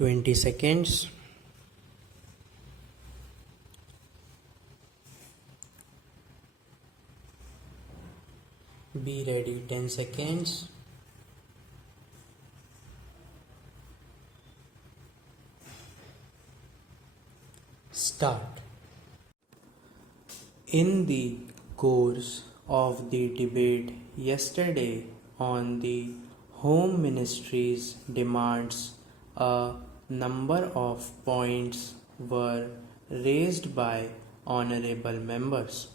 20 seconds. Be ready. 10 seconds. Start. In the course of the debate yesterday on the Home Ministry's demands, a number of points were raised by honorable members.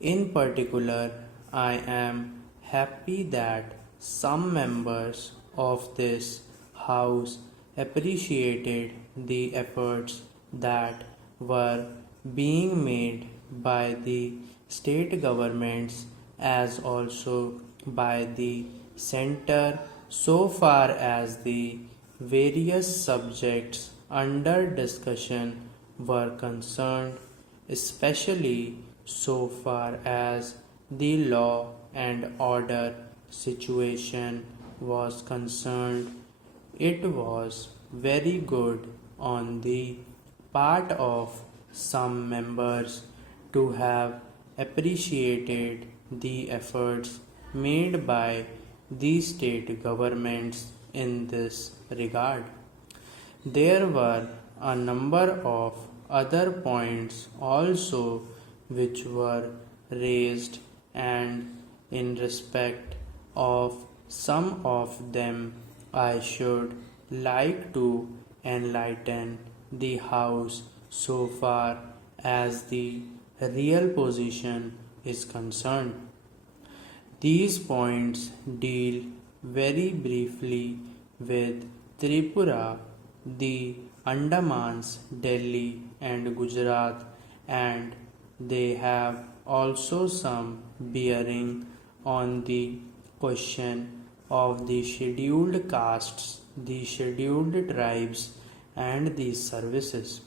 In particular, I am happy that some members of this House appreciated the efforts that were being made by the state governments as also by the center so far as the various subjects under discussion were concerned, especially so far as the law and order situation was concerned. It was very good on the part of some members to have appreciated the efforts made by the state governments in this regard. There were a number of other points also which were raised, and in respect of some of them I should like to enlighten the House so far as the real position is concerned. These points deal very briefly with Tripura, the Andamans, Delhi and Gujarat, and they have also some bearing on the question of the scheduled castes, the scheduled tribes and the services.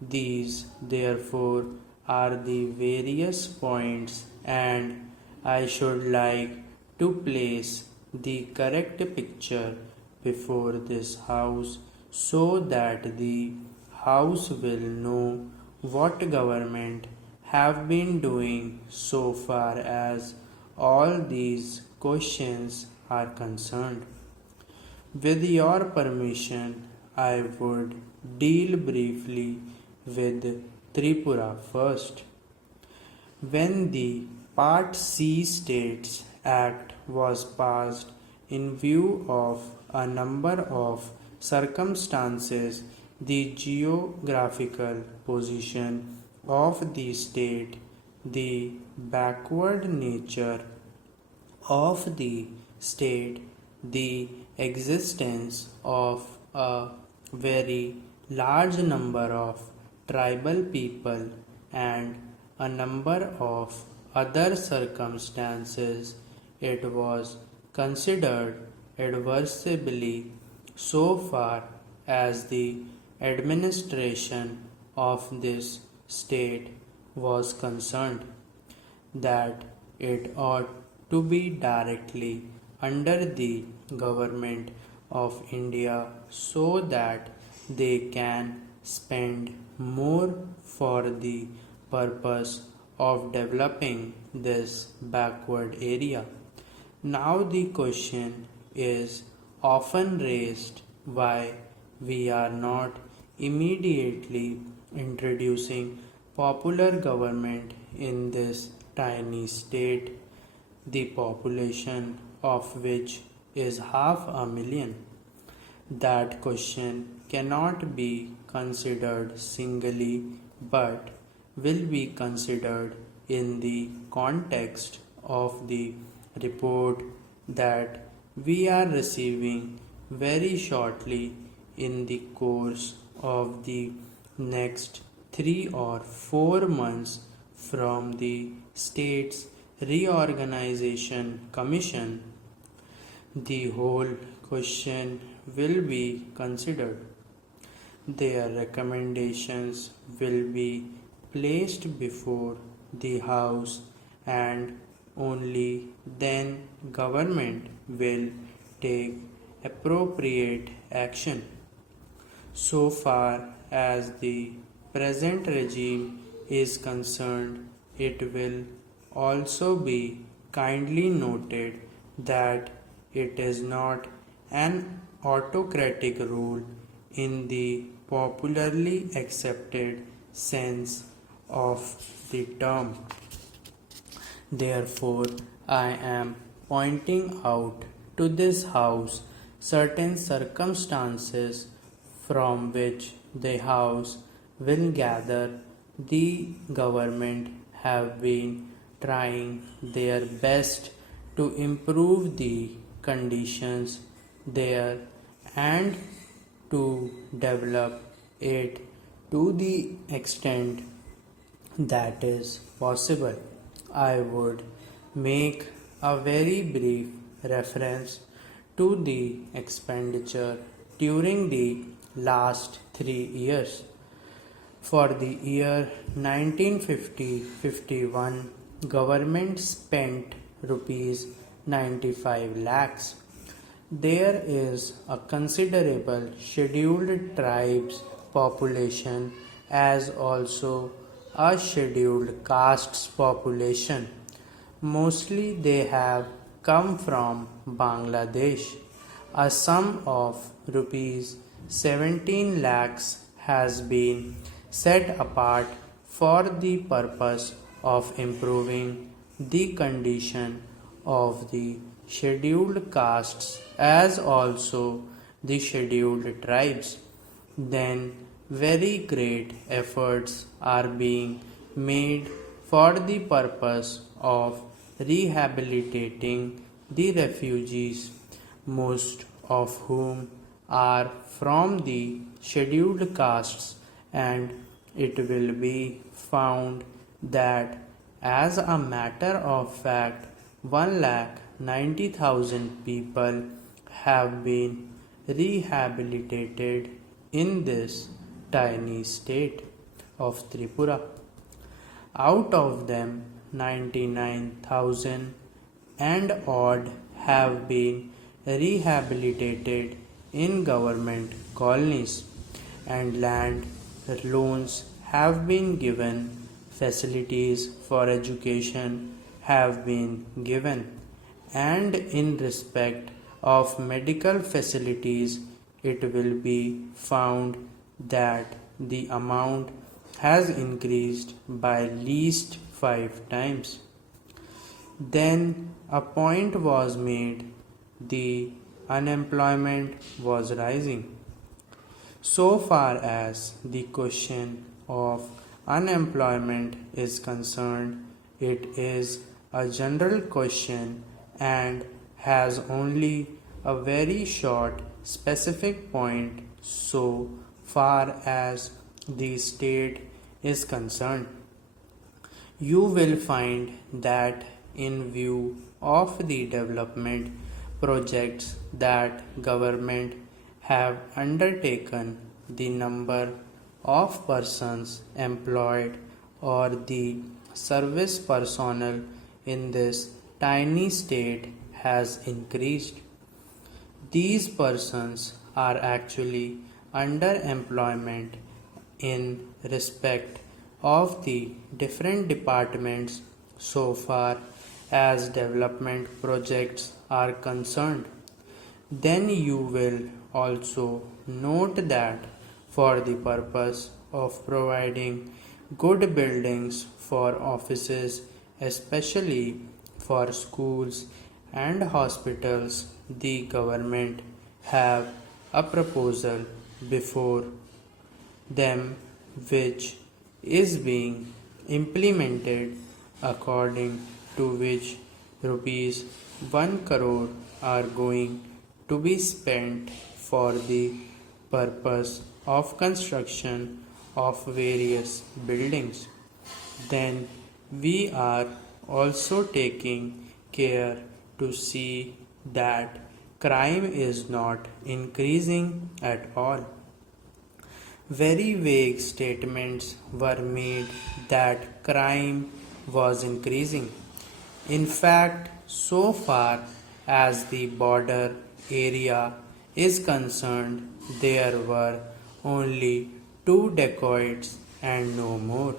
These therefore are the various points, and I should like to place the correct picture before this House so that the House will know what government have been doing so far as all these questions are concerned. With your permission, I would deal briefly with Tripura first. When the Part C States Act was passed in view of a number of circumstances, the geographical position of the state, the backward nature of the state, the existence of a very large number of tribal people, and a number of other circumstances, it was considered advisably so far as the administration of this state was concerned that it ought to be directly under the government of India so that they can spend more for the purpose of developing this backward area. Now the question is often raised why we are not immediately introducing popular government in this tiny state, the population of which is 500,000. That question cannot be considered singly but will be considered in the context of the report that we are receiving very shortly in the course of the next 3 or 4 months from the State's Reorganization Commission. The whole question will be considered. Their recommendations will be placed before the House, and only then government will take appropriate action. So far as the present regime is concerned, it will also be kindly noted that it is not an autocratic rule in the popularly accepted sense of the term. Therefore, I am pointing out to this House certain circumstances from which the House will gather the government have been trying their best to improve the conditions there and to develop it to the extent that is possible. I would make a very brief reference to the expenditure during the last 3 years. For the year 1950-51, government spent rupees 95 lakhs. There is a considerable scheduled tribes population as also a scheduled castes population. Mostly they have come from Bangladesh. A sum of rupees 17 lakhs has been set apart for the purpose of improving the condition of the scheduled castes as also the scheduled tribes. Then very great efforts are being made for the purpose of rehabilitating the refugees, most of whom are from the scheduled castes, and it will be found that as a matter of fact 1,90,000 people have been rehabilitated in this tiny state of Tripura. Out of them 99,000 and odd have been rehabilitated in government colonies, and land loans have been given, facilities for education have been given, and in respect of medical facilities it will be found that the amount has increased by least 5 times. Then a point was made, the unemployment was rising. So far as the question of unemployment is concerned, it is a general question and has only a very short specific point so far as the state is concerned. You will find that in view of the development projects that government have undertaken, the number of persons employed or the service personnel in this tiny state has increased. These persons are actually underemployment in respect of the different departments so far as development projects are concerned. Then you will also note that for the purpose of providing good buildings for offices, especially for schools and hospitals, the government have a proposal before them which is being implemented, according to which rupees 1 crore are going to be spent for the purpose of construction of various buildings. Then we are also taking care to see that crime is not increasing at all. Very vague statements were made that crime was increasing. In fact, so far as the border area is concerned, there were only 2 decades and no more.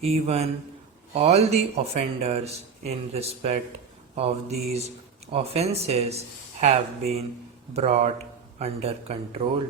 Even all the offenders in respect of these offences have been brought under control.